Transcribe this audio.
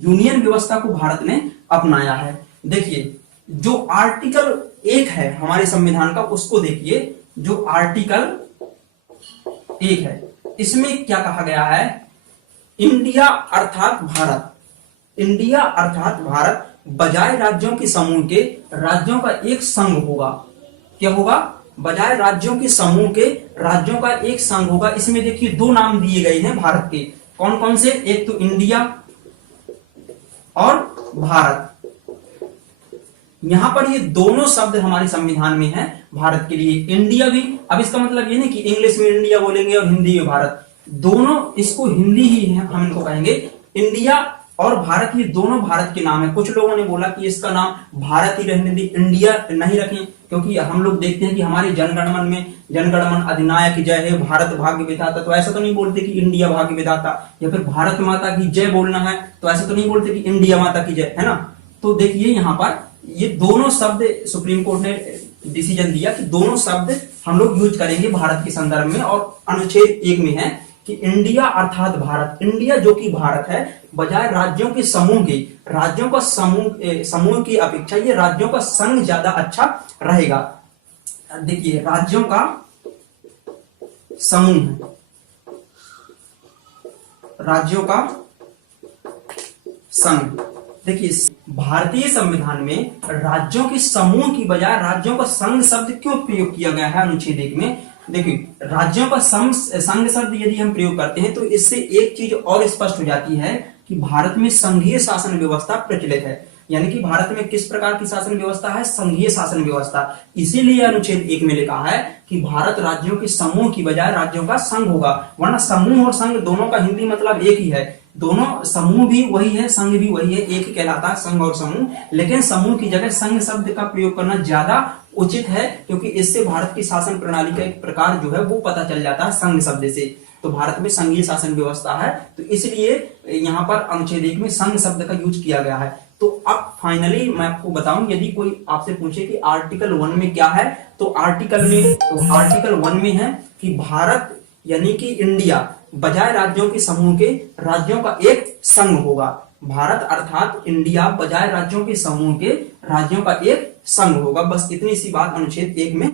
Union व्यवस्था को भारत ने अपनाया है। देखिए जो आर्टिकल 1 है हमारे संविधान का, उसको देखिए। जो आर्टिकल 1 है इसमें क्या कहा गया है, इंडिया अर्थात भारत, इंडिया अर्थात भारत बजाय राज्यों के समूह के राज्यों का एक संघ होगा। क्या होगा, बजाय राज्यों के समूह के राज्यों का एक संघ होगा। इसमें देखिए दो नाम दिए गए हैं भारत के, कौन कौन से, एक तो इंडिया और भारत। यहां पर ये दोनों शब्द हमारे संविधान में है भारत के लिए, इंडिया भी। अब इसका मतलब ये नहीं कि इंग्लिश में इंडिया बोलेंगे और हिंदी में भारत, दोनों, इसको हिंदी ही है हम इनको कहेंगे। इंडिया और भारत ये दोनों भारत के नाम है। कुछ लोगों ने बोला कि इसका नाम भारत ही रहने दी, इंडिया नहीं रखें, क्योंकि हम लोग देखते हैं कि हमारे जनगणमन में जनगणमन अधिनायक जय है, भारत भाग्य विधाता, तो ऐसा तो नहीं बोलते कि इंडिया भाग्य विधाता, या फिर भारत माता की जय बोलना है तो ऐसा तो नहीं बोलते कि इंडिया माता की जय, है ना। तो देखिए यहाँ पर ये दोनों शब्द सुप्रीम कोर्ट ने डिसीजन दिया कि दोनों शब्द हम लोग यूज करेंगे भारत के संदर्भ में। और अनुच्छेद 1 में है कि इंडिया अर्थात भारत, इंडिया जो कि भारत है, बजाय राज्यों के समूह के, राज्यों का समूह की अपेक्षा ये राज्यों का संघ ज्यादा अच्छा रहेगा। देखिए राज्यों का समूह है, राज्यों का संघ। देखिए भारतीय संविधान में राज्यों के समूह की बजाय राज्यों का संघ शब्द क्यों प्रयोग किया गया है अनुच्छेद 1 में। देखिए राज्यों का संघ शब्द यदि हम प्रयोग करते हैं तो इससे एक चीज और स्पष्ट हो जाती है कि भारत में संघीय शासन व्यवस्था प्रचलित है। यानी कि भारत में किस प्रकार की शासन व्यवस्था है, संघीय शासन व्यवस्था। इसीलिए अनुच्छेद 1 में लिखा है कि भारत राज्यों के समूह की बजाय राज्यों का संघ होगा, वरना समूह और संघ दोनों का हिंदी मतलब एक ही है, दोनों समूह भी वही है, संघ भी वही है, एक ही कहलाता है संघ और समूह। लेकिन समूह की जगह संघ शब्द का प्रयोग करना ज्यादा उचित है, क्योंकि इससे भारत की शासन प्रणाली का एक प्रकार जो है वो पता चल जाता है संघ शब्द से। तो भारत में संघीय शासन व्यवस्था है, तो इसलिए यहाँ पर अनुच्छेद 1 में संघ शब्द का यूज किया गया है। तो अब फाइनली मैं आपको बताऊं, यदि कोई आपसे पूछे कि आर्टिकल 1 में क्या है, तो आर्टिकल 1 में है कि भारत यानी कि इंडिया बजाय राज्यों के समूह के राज्यों का एक संघ होगा। भारत अर्थात इंडिया बजाय राज्यों के समूह के राज्यों का एक संघ होगा। बस इतनी सी बात अनुच्छेद 1 में